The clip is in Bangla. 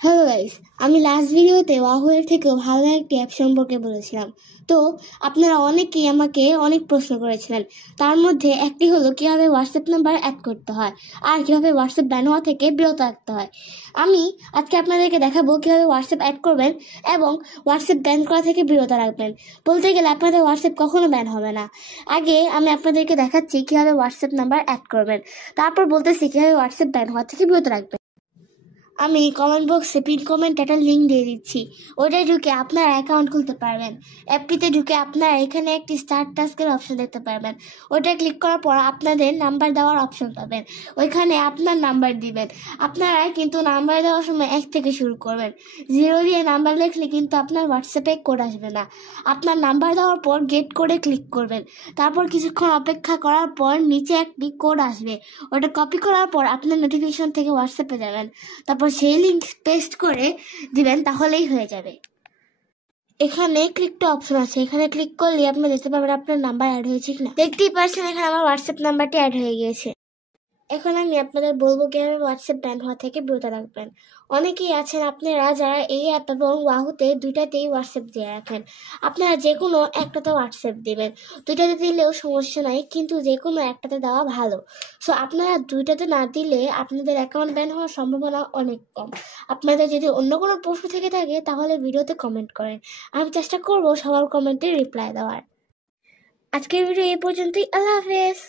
হ্যালো গাইস, আমি লাস্ট ভিডিওতে ওয়াহুয়ের থেকেও ভালো একটি অ্যাপ সম্পর্কে বলেছিলাম। তো আপনারা অনেকেই আমাকে অনেক প্রশ্ন করেছিলেন। তার মধ্যে একটি হলো কিভাবে হোয়াটসঅ্যাপ নাম্বার অ্যাড করতে হয় আর কিভাবে হোয়াটসঅ্যাপ ব্যান হওয়া থেকে বিরত রাখতে হয়। আমি আজকে আপনাদেরকে দেখাবো কিভাবে হোয়াটসঅ্যাপ অ্যাড করবেন এবং হোয়াটসঅ্যাপ ব্যান করা থেকে বিরত রাখবেন। বলতে গেলে আপনাদের হোয়াটসঅ্যাপ কখনো ব্যান হবে না। আগে আমি আপনাদেরকে দেখাচ্ছি কিভাবে হোয়াটসঅ্যাপ নাম্বার অ্যাড করবেন, তারপর বলতেছি কিভাবে হোয়াটসঅ্যাপ ব্যান হওয়া থেকে বিরত রাখবেন। আমি কমেন্ট বক্সে পিন কমেন্ট একটা লিঙ্ক দিয়ে দিচ্ছি, ওটাই ঢুকে আপনারা অ্যাকাউন্ট খুলতে পারবেন। অ্যাপটিতে ঢুকে আপনারা এখানে একটি স্টার্ট টাস্কের অপশন দেখতে পারবেন। ওটা ক্লিক করার পর আপনাদের নাম্বার দেওয়ার অপশন পাবেন, ওইখানে আপনার নাম্বার দিবেন। আপনারা কিন্তু নাম্বার দেওয়ার সময় 1 থেকে শুরু করবেন। 0 দিয়ে নাম্বার লিখলে কিন্তু আপনার হোয়াটসঅ্যাপে কোড আসবে না। আপনার নাম্বার দেওয়ার পর গেট কোডে ক্লিক করবেন। তারপর কিছুক্ষণ অপেক্ষা করার পর নিচে একটি কোড আসবে, ওটা কপি করার পর আপনার নোটিফিকেশন থেকে হোয়াটসঅ্যাপে যাবেন। তারপর সেই লিঙ্ক পেস্ট করে দিবেন, তাহলেই হয়ে যাবে। এখানে ক্লিক টু অপশন আছে, এখানে ক্লিক করলে আপনি দেখতে পাবেন আপনার নাম্বার অ্যাড হয়েছে কিনা। দেখতেই পাচ্ছেন এখানে আমার হোয়াটসঅ্যাপ নাম্বারটি অ্যাড হয়ে গিয়েছে। এখন আমি আপনাদের বলবো কিভাবে হোয়াটসঅ্যাপ ব্যান হওয়া থেকে বিরত রাখবেন। অনেকেই আছেন আপনারা যারা এই অ্যাপ এবং ওয়াহুতে দুইটাতেই হোয়াটসঅ্যাপ দিয়ে রাখেন। আপনারা যে কোনো একটাতে হোয়াটসঅ্যাপ দিবেন, দুইটাতে দিলেও সমস্যা নাই, কিন্তু যে কোনো একটাতে দেওয়া ভালো। সো আপনারা দুইটাতে না দিলে আপনাদের অ্যাকাউন্ট ব্যান হওয়ার সম্ভাবনা অনেক কম। আপনাদের যদি অন্য কোনো প্রশ্ন থেকে থাকে তাহলে ভিডিওতে কমেন্ট করেন, আমি চেষ্টা করব সবার কমেন্টে রিপ্লাই দেওয়ার। আজকের ভিডিও এই পর্যন্তই। আল্লাহ হাফেজ।